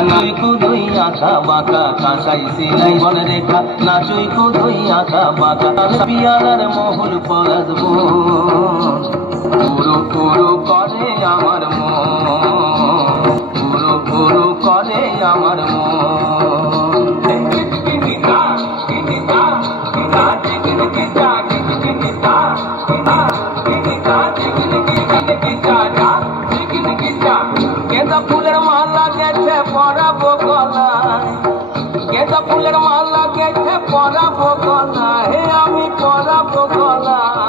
নাচুই কুদুই আঁকা বাঁকা কাঁসাই সিলাই বলে রেখা নাচুই কুদুই আঁকা বাঁকা পিয়ারার মহুল পলাশ পুরো পুরো করে আমার মন পুরো পুরো করে আমার गेंदा फूलेर माला गेছে পরাবো গলায় गेंदा फूलेर माला गेছে পরাবো গলায় হে আমি পরাবো গলায়।